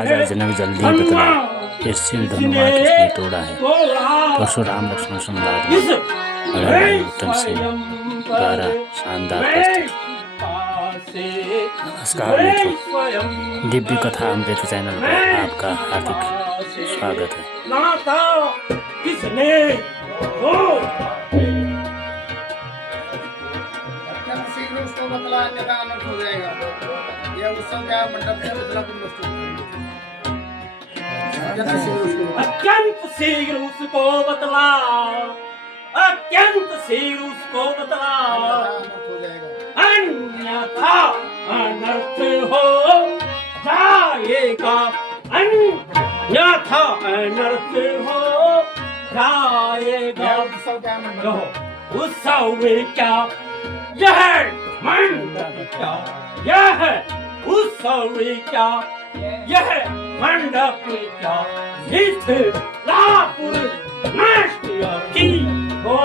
राजा जनक जल्दी बतलाए, ये सिर धनुआ किसने तोड़ा है। परशुराम लक्ष्मण संवाद में बड़ा भाई उत्तम सिंह द्वारा शानदार प्रस्तुति। नमस्कार मित्रों, दिव्य कथा अमृत चैनल पर आपका हार्दिक स्वागत है। उसको बतला अन्यथा अनर्थ हो जाएगा। यह उत्सव क्या मंडप है, अत्यंत शीघ्र उसको बतला, अत्यंत शीघ्र उसको बतला, अन्यथा अनर्थ हो जाएगा, अन्यथा अनर्थ हो जाएगा। उत्सव में क्या यह मंडप क्या, यह उत्सव क्या, यह मंडप क्या, मिथिलापुर नष्ट की हो।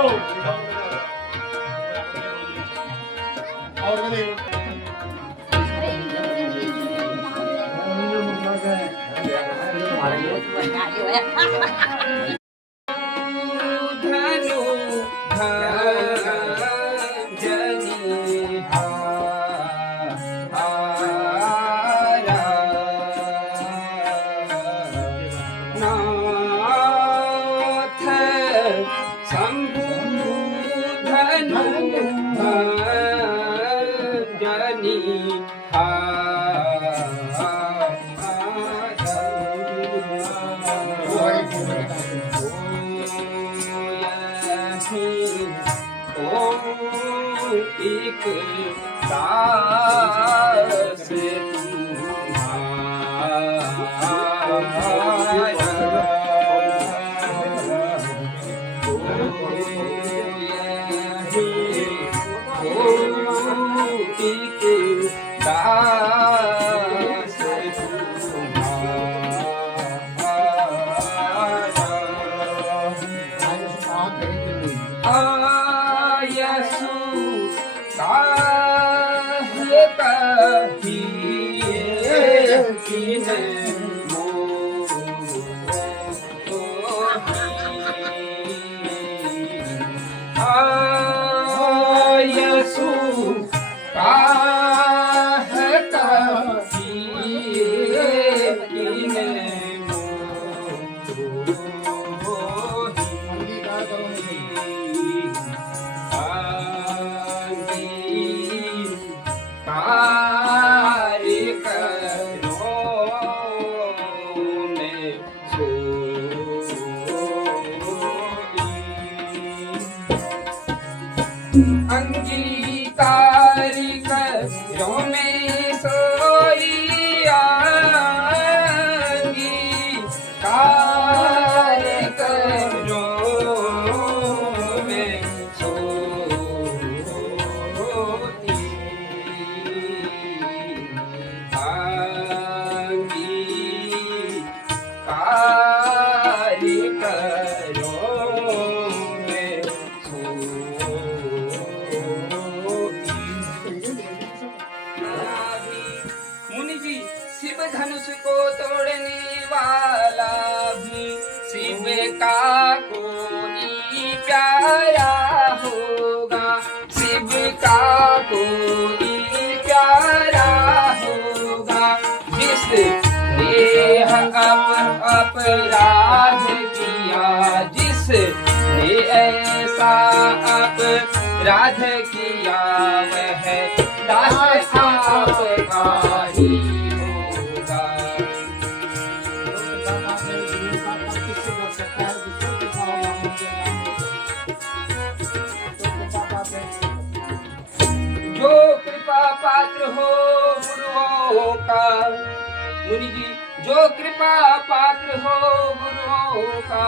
एक दास धनुष को तोड़ने वाला भी शिव का कोई प्यारा होगा, शिव का कोई प्यारा होगा। जिसने अपराध किया, जिसने ऐसा अपराध किया, वह दास आपका ही पात्र हो गुरुओं का। मुनि जी, जो कृपा पात्र हो गुरुओं का,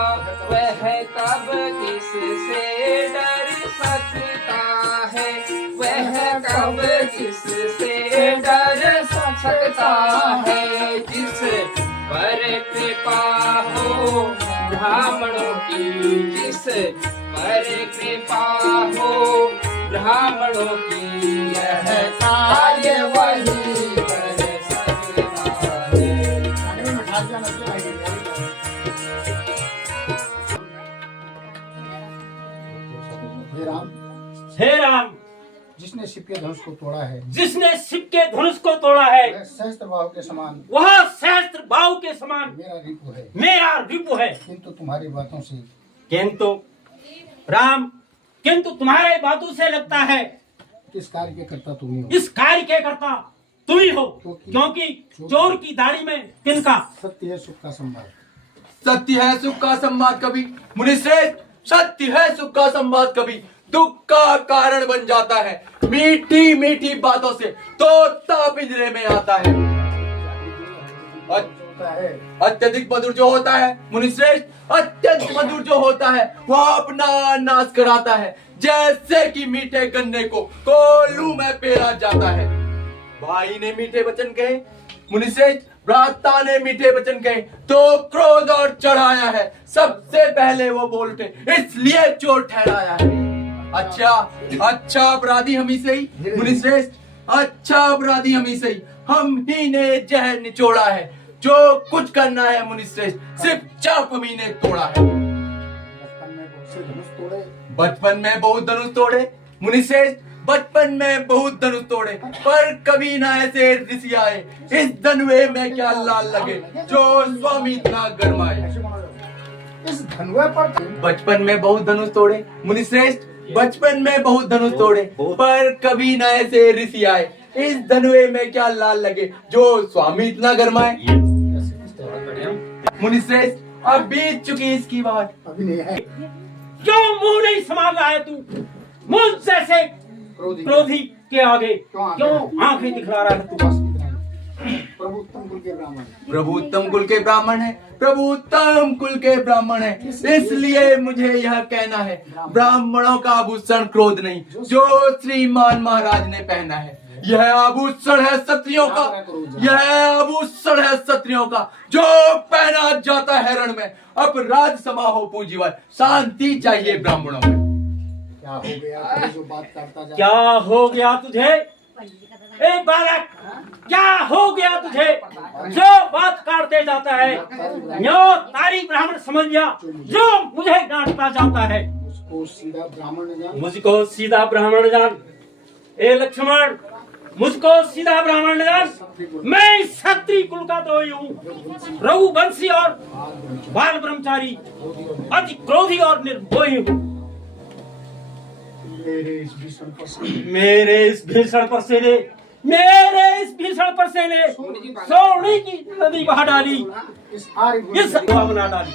वह कब किससे डर सकता है, वह कब किससे डर सकता है। जिस पर कृपा हो ब्राह्मणों की, जिस पर कृपा हो ब्राह्मणों की, यह कार्य वही कर सकता है। हे राम, जिसने शिव के धनुष को तोड़ा है जिसने शिव के धनुष को तोड़ा है वह सहस्त्र बाहु के समान वह सहस्त्र बाहु के समान मेरा रिपु है। मेरा रिपु है। किंतु तुम्हारी बातों से किंतु राम, किंतु तुम्हारे बातों से लगता है किस कार्य के करता तुम ही हो। इस कार्य के करता तुम ही हो, क्योंकि चोर की दाढ़ी में तिनका। सत्य है सुख का संवाद, सत्य है सुख का संवाद कभी मुनिश्रेष्ठ, सत्य है सुख का संवाद कभी दुख का कारण बन जाता है। मीठी मीठी बातों से तोता पिंजरे में आता है। होता है अत्यधिक मधुर जो होता है मुनिश्रेष्ठ, अत्यंत मधुर जो होता है वह अपना नाश कराता है, जैसे कि मीठे गन्ने को कोल्हू में पेरा जाता है। भाई ने मीठे वचन कहे मुनिश्रेष्ठ, भ्राता ने मीठे वचन कहे तो क्रोध और चढ़ाया है। सबसे पहले वो बोल उठे इसलिए चोर ठहराया है। अच्छा अपराधी हम ही सही मुनिश्रेष्ठ, अच्छा अपराधी हम ही सही, हम ही ने जहर निचोड़ा है। जो कुछ करना है मुनिश्रेष्ठ, सिर्फ चाप हम ही ने तोड़ा है। बचपन में बहुत धनुष तोड़े मुनिश्रेष्ठ, बचपन में बहुत धनुष तोड़े, पर कभी ना ऐसे ऋषि आए इस धनुए में क्या लाल लगे जो स्वामी इतना गरमाए। इस धनुए पर बचपन में बहुत धनुष तोड़े मुनिश्रेष्ठ, बचपन में बहुत धनुष तोड़े, पर कभी ना ऐसे ऋषि आए इस धनुए में क्या लाल लगे जो स्वामी इतना गरमाए। मुनिश्रेष्ठ, अब बीत चुकी इसकी बात। अभी नहीं है। क्यों मुंह नहीं संभाल रहा है तू मुझ जैसे क्रोधी के आगे? क्यों आंखें दिखला रहा है तू? प्रभु उत्तम कुल के ब्राह्मण, प्रभु उत्तम कुल के ब्राह्मण है, प्रभु उत्तम कुल के ब्राह्मण है, इसलिए मुझे यह कहना है ब्राह्मणों का आभूषण क्रोध नहीं जो श्रीमान महाराज ने पहना है। यह आभूषण है क्षत्रियों का, यह आभूषण है क्षत्रियों का जो पहना जाता है रण में। अब राज समाहो पूजीवाल, शांति चाहिए ब्राह्मणों में। क्या हो गया जो बात करता जा? क्या हो गया तुझे ए बालक, क्या हो गया तुझे जो बात काटते जाता है? यो तारी ब्राह्मण समझ गया जो मुझे डांटता जाता है। मुझको सीधा ब्राह्मण जान, मुझको सीधा ब्राह्मण जान। ए लक्ष्मण, मुझको सीधा ब्राह्मण जान। मैं क्षत्रिय कुल का द्रोही हूँ, रघुवंशी और बाल ब्रह्मचारी, अति क्रोधी और निर्भोही हूँ। मेरे इस भीषण पर से ने सोने की नदी बहा डाली, इस आर्य इस हवा बना डाली।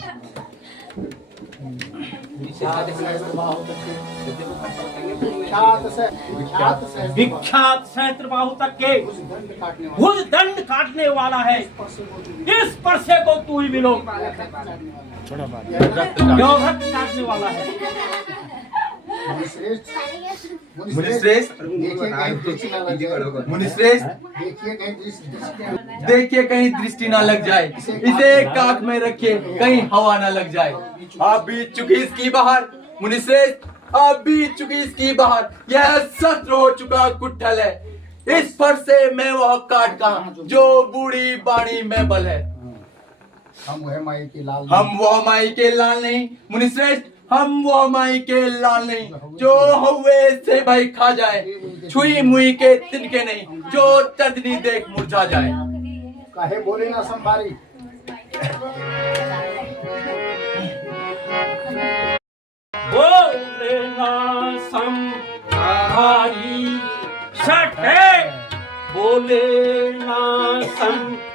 विख्यात सहस्त्र बाहु तक के भुज दंड काटने वाला है, इस परसे को तू ही मिलो। थोड़ा बात जो रक्त काटने वाला है। मुनिश्रेष्ठ, मुनिश्रेष्ठ, देखिए कहीं दृष्टि न लग जाए। मुनिश्रेष्ठ, देखिए कहीं दृष्टि ना लग जाए, इसे काख में रखिए कहीं हवा ना लग जाए। आप बीत चुकी इसकी बहार मुनिश्रेष्ठ, आप बीत चुकी इसकी बहार, यह सत्र हो चुका कुट्ठल है। इस पर से मैं वह काट कहा जो बूढ़ी बाणी में बल है। हम वह माई के लाल, हम वह माई के लाल नहीं मुनिश्रेष्ठ, हम वो माई के लाल नहीं जो हुए से भाई खा जाए, छुई मुई के तिनके नहीं जो चंदनी देख मुरझा जाए। काहे बोले ना संभारी, बोले ना संभारी सटे, बोले ना संभारी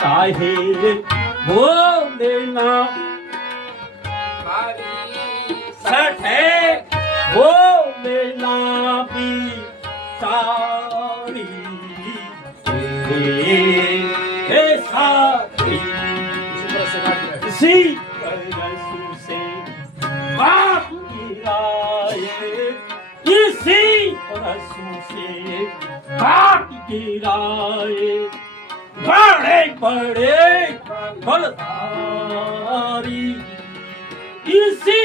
काहे बोले ना सटे, बोले ना भी सारी सारी इसी परसों से बात गिराए, इसी परसों से बात गिराए। बड़े बड़े बलधारी इसी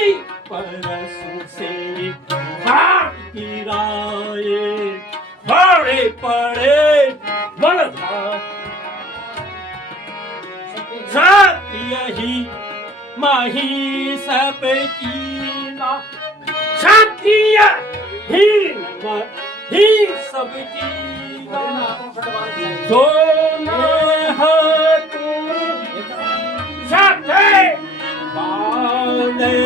परसों से बात गिराए। बड़े बड़े बलधारी क्षत्रिय ही माही सब कीना, क्षत्रिय ही माही सब कीना, जो न है तू सत्य वाले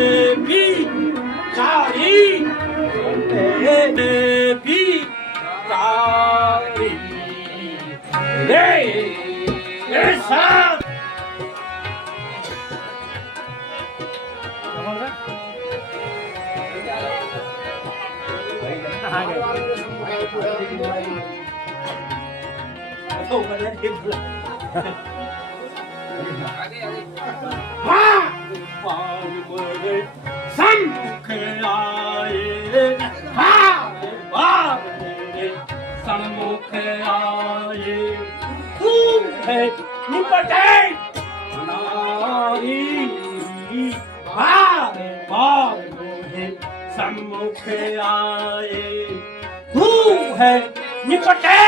भी चारी, भी चारी रे ऐसा सम्मुख आए, सम्मुख आए, तू है निपटे नारी, सम्मुख आए, तू है निपटे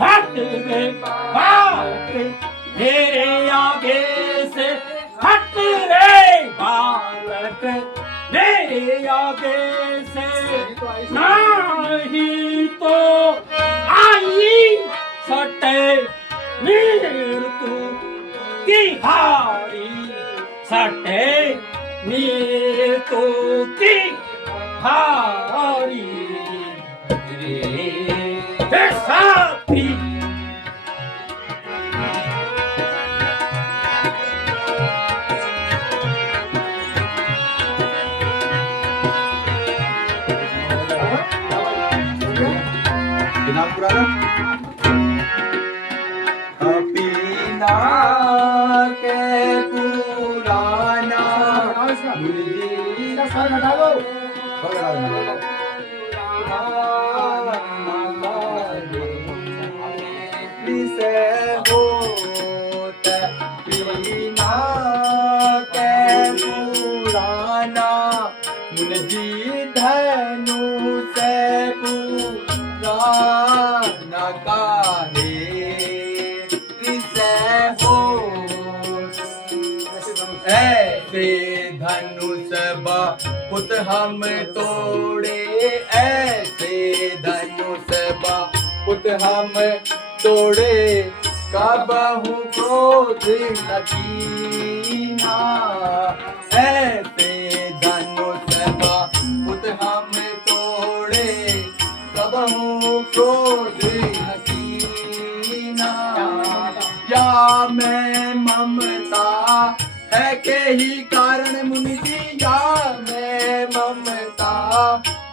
हट रे बात मेरे आगे से, हट रे बालक मेरे आगे से, नहीं तो आई सटे मृत्यु की हारी, सटे मृत्यु की हारी रे साथी। पीना के पुराना से होत, पीना के पुराना मुझी धनु से पुराना काहे हो, ऐसे धनुष बापुत हम तोड़े, ऐसे धनुष बापुत हम तोड़े, कबहु क्रोध न कीना, ऐसे धनुष बापुत हम तोड़े, कबहु क्रोध न कीना, या मैं ममता है के ही कारण मुनि जी, या मैं ममता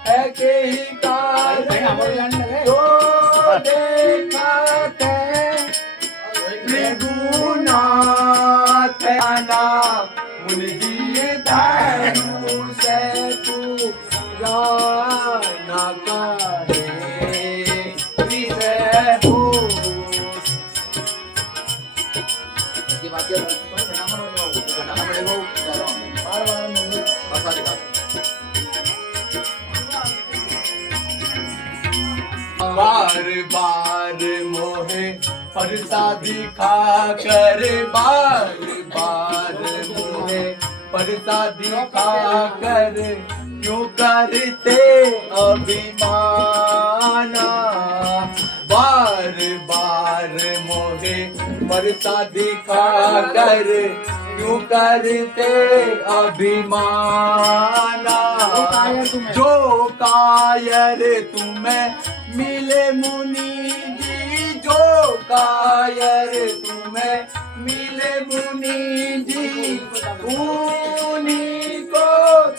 है के ही कारण, जो देखते त्रिगुणात आना, मुनि जी धनु से पुराना काहे हो। बार बार मोहे परसा दिखा कर, बार बार मोहे परसा दिखा कर, क्यों करते अभिमाना, बार बार मोहे परसा दिखा कर, क्यों करते अभिमाना, जो कायर तुम्हें मिले मुनि जी, जो कायर तुम्हें मिले मुनि जी, उन्हीं को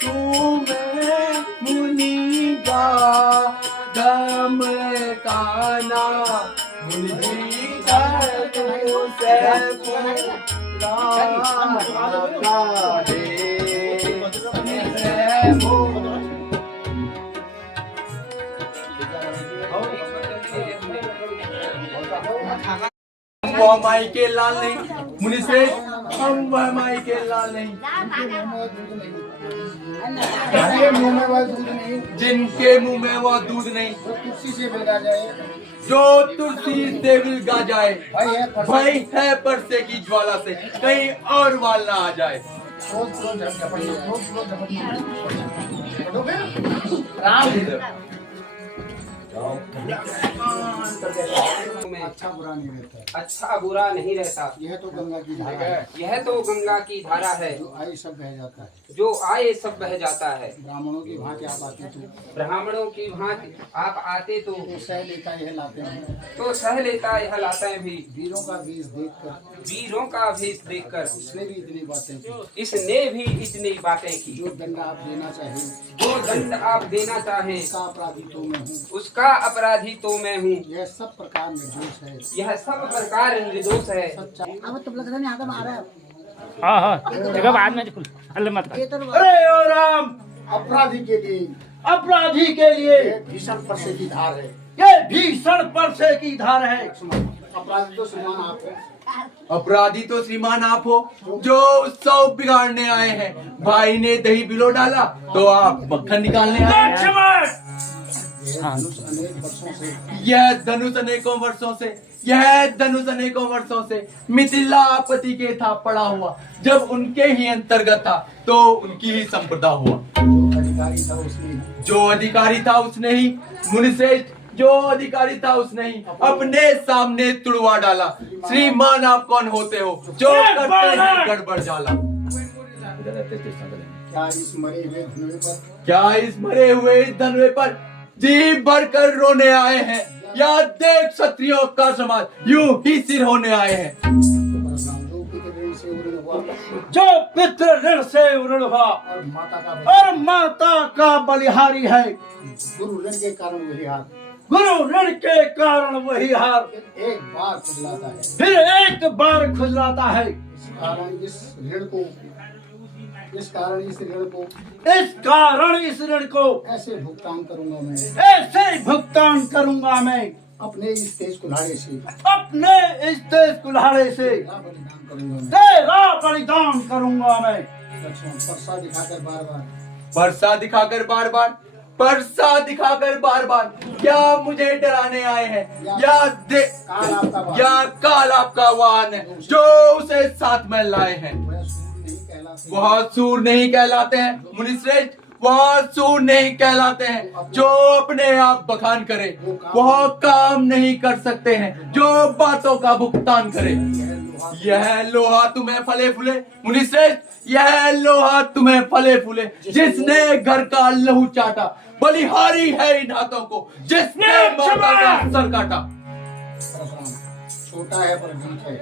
तुम्हें मुनि का दम काना, मुनि जी से माई के लाल ने मुनि श्रेष्ठ हम वह माई के लाल नहीं जिनके मुंह में वह दूध नहीं, जिनके मुंह में वह दूध नहीं, जो तुलसी से बिलगा जाए, जो तुलसी से बिलगा जाए, भाई है है परसे की ज्वाला से कहीं और वाल ना आ जाए। में अच्छा बुरा नहीं रहता, अच्छा बुरा नहीं रहता। यह तो गंगा की धारा है, यह तो गंगा की धारा है, जो आई सब बह जाता है। जो आए सब बह जाता है। ब्राह्मणों की भांति आप आते तो ब्राह्मणों की भांति आप आते तो सह लेता यह लाते हैं, तो सह लेता यह लाते भी। वीरों का बीज देखकर वीरों का भेष देखकर इसने भी इतनी बातें की, इसने भी इतनी बातें की। जो दंड आप देना चाहे, जो दंड आप देना चाहें, उसका अपराधी तो मैं हूँ। उसका अपराधी तो मैं हूँ। यह सब प्रकार निर्दोष है, यह सब प्रकार निर्दोष है। सच्चा अब तुम लोग यहाँ तो मारा है। हाँ हाँ देखो बाद में देखो अल्लाह मत कर। ये तो अरे ओ राम, अपराधी के लिए अपराधी के लिए यह भीषण परसे की धार है। ये भीषण परसे की धार है। अपराधी तो श्रीमान आप हो, अपराधी तो श्रीमान आप हो, जो उत्सव बिगाड़ने आए हैं। भाई ने दही बिलो डाला तो आप मक्खन निकालने आए हैं। लक्ष्मण, यह धनुष अनेक वर्षों से यह धनुष अनेकों वर्षों से, यह धनुष अनेकों वर्षों से मिथिलापति के था पड़ा हुआ। जब उनके ही अंतर्गत था तो उनकी ही संप्रदा हुआ। जो अधिकारी था उसने, जो अधिकारी था उसने ही, मुनिश्रेष्ठ जो अधिकारी था उसने ही अपने सामने तुड़वा डाला। श्रीमान आप कौन होते हो जो करते हैं गड़बड़ जाला। क्या इस मरे हुए धनुष पर क्या इस मरे हुए इस धनवे पर जी भरकर रोने आए हैं, या देख क्षत्रियों का समाज यूं ही सिर होने आए हैं। जो पितृ से उड़न हुआ जो पितृ ऋण से ऋण हुआ और माता का और माता का बलिहारी है। गुरु ऋण के कारण वही हार गुरु ऋण के कारण वही हार एक बार खुदलाता है। फिर एक बार खुजलाता है। इस कारण इस ऋण को इस कारण इस ऋण को ऐसे भुगतान करूंगा मैं, ऐसे भुगतान करूंगा मैं अपने इस तेज कुल्हाड़े से, अपने इस तेज कुल्हाड़े से। तेरा बलिदान करूंगा मैं। तेरा बलिदान करूंगा मैं। लक्ष्मण परसा दिखाकर बार बार, परसा दिखाकर बार बार, परसा दिखाकर बार बार क्या मुझे डराने आए हैं, या दे काल आपका वाहन, या काल आपका वाहन है जो उसे साथ में लाए हैं। वह सूर नहीं कहलाते, वह सूर नहीं कहलाते हैं मुनिश्रेष्ठ, वह सूर नहीं कहलाते हैं जो अपने आप बखान करे। वह काम नहीं कर सकते हैं जो बातों का भुगतान करे। यह लोहा तुम्हें फले फूले मुनिश्रेष्ठ, यह लोहा तुम्हें फले फूले जिसने घर का लहू चाटा। बलिहारी है इन हाथों को जिसने माता का सर काटा। परशुराम छोटा है पर ढीठ है,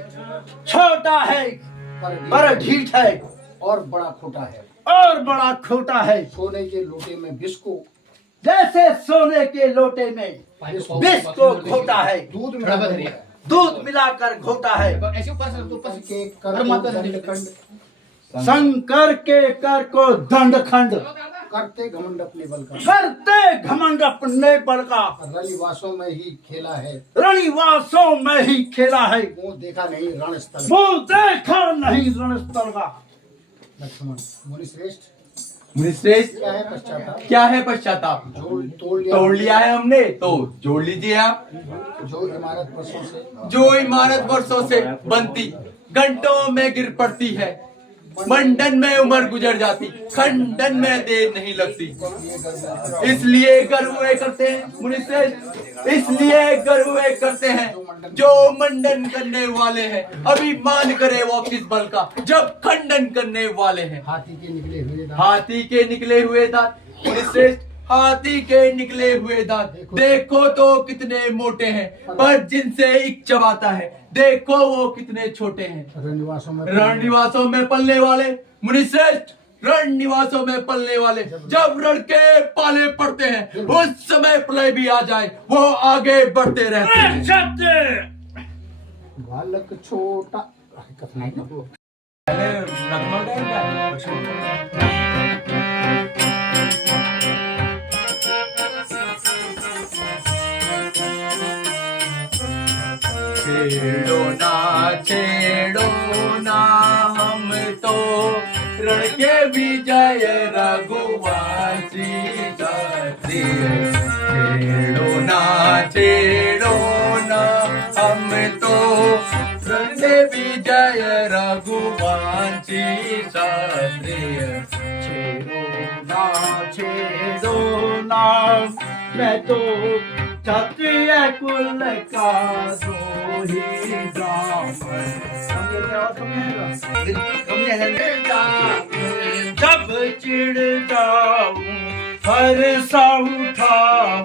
छोटा है पर ढीठ है और बड़ा खोटा है। और बड़ा खोटा है। सोने के लोटे में विष को, जैसे सोने के लोटे में विष को घोटा है, दूध में दूध मिलाकर घोटा है। के कर को दंडखंड शंकर के कर को दंडखंड करते घमंड अपने बल का, करते घमंड अपने बल का। रलिवासों में ही खेला है, रनिवासों में ही खेला है, मुंह देखा नहीं रणस्थल। वो देखा नहीं रणस्थल का। लक्ष्मण मुनिश्रेष्ठ मुनिश्रेष्ठ क्या है पश्चाताप, क्या है पश्चाताप? तोड़ लिया है हमने तो जोड़ लीजिए आप। जो इमारत वर्षों से, जो इमारत वर्षों से बनती घंटों में गिर पड़ती है, मंडन में उम्र गुजर जाती, खंडन में देर नहीं लगती। इसलिए गर्व वे करते हैं मुनिश्रेष्ठ, इसलिए गर्व वे करते हैं जो मंडन करने वाले हैं। अभिमान करे वो किस बल का जब खंडन करने वाले हैं। हाथी के निकले हुए दांत, हाथी के निकले हुए दांत मुनिश्रेष्ठ, हाथी के निकले हुए दांत देखो तो कितने मोटे हैं, पर जिनसे एक चबाता है देखो वो कितने छोटे हैं। रणनिवासों में पलने वाले मुनिश्रेष्ठ, रणनिवासों में पलने वाले जब रण के पाले पड़ते हैं उस समय प्रलय भी आ जाए वो आगे बढ़ते रहते हैं। बालक छोटा कथना छेड़ो ना हम तो रण के विजय रघुवंशी क्षत्रिय छेड़ो ना हम तो रण के विजय रघुवंशी क्षत्रिय छेड़ो ना मैं तो क्षत्रिय कुल का द्रोही ब्राह्मण। जब चिढ़ जाऊं फरसा उठाऊं,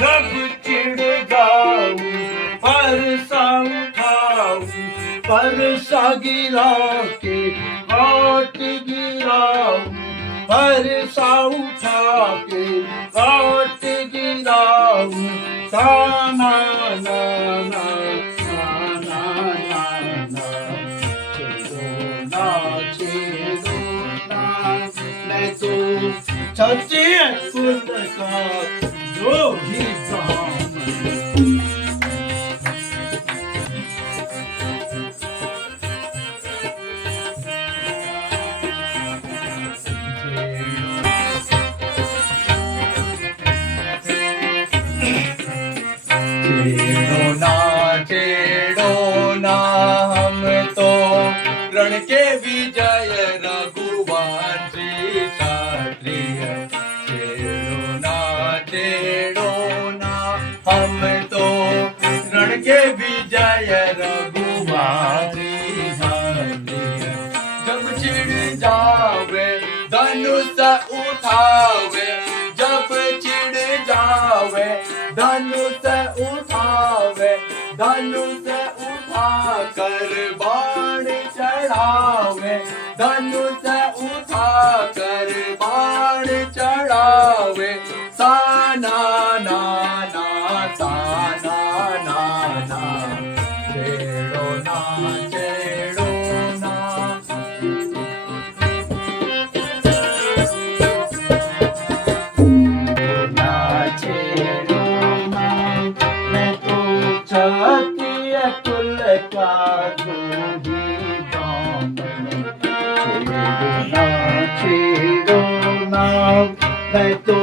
जब चिढ़ जाऊं फरसा उठाऊं, फरसा गिरा के हाथ गिराऊं, फरसा उठा के हाथ गिराऊं, साना ना ना ना ना ना छेड़ो ना मैं तो क्षत्रिय कुल का द्रोही ब्राह्मण। छेड़ो ना हम तो रण के विजय रघुवंशी क्षत्रिय छेड़ो ना हम तो रण के विजय रघुवंशी क्षत्रिय। जब चिढ़ जावे धनुष उठावे, जब चिढ़ जावे धनुष उठावे, धनुष उठा कर बाण चढ़ावे, धनुष उठा कर बाण चढ़ावे, साना ना ना साना ना ना छेड़ो ना छेड़ो ना। छेड़ो ना मैं तो क्षत्रिय कुल का द्रोही ब्राह्मण। छेड़ो ना मैं तो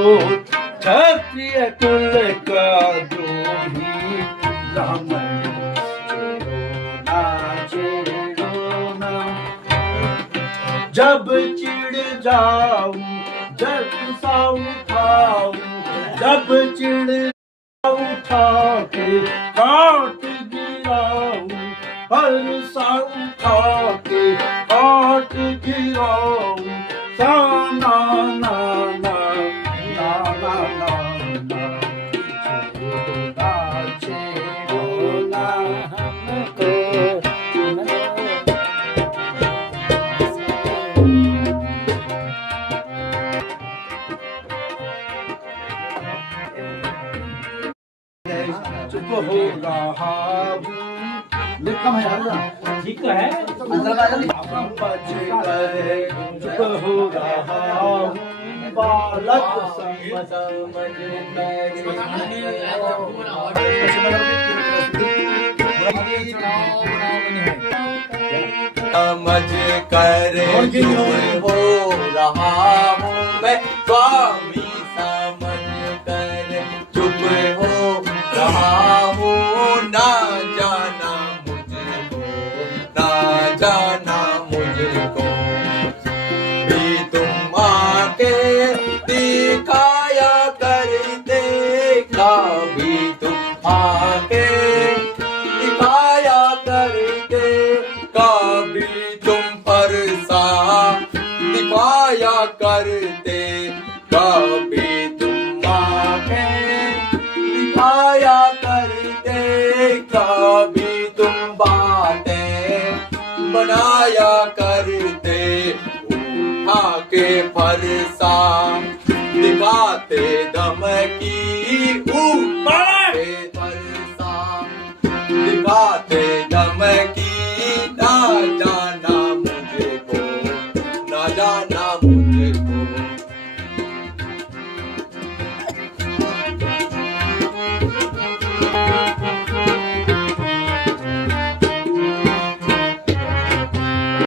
क्षत्रिय कुल का द्रोही ब्राह्मण। छेड़ो ना जब चिढ़ जाऊं जब सा उठाऊं, जब चिढ़ उठा के हाथ गिराऊं, फरसा उठा के हाथ गिराऊं, साना ना ना ना ना ना ना छेड़ो ना हमको। चुप हो रहा हूँ, कम है यार, ठीक तो है। चुप हो रहा हूँ, बालक समझ कर चुप हो रहा हूँ मैं, स्वामी समझ कर चुप हो रहा हूँ, ना जाना मुझको, ना जाना मुझको, भी तुम आके दिखाया करते, भी तुम आके दिखाया करते, कभी तुम फरसा दिखाया करते, कभी तुम आके दिखाया करते, कभी तुम बातें बनाया करते, उठा के फरसा दिखाते धमकी ऊपर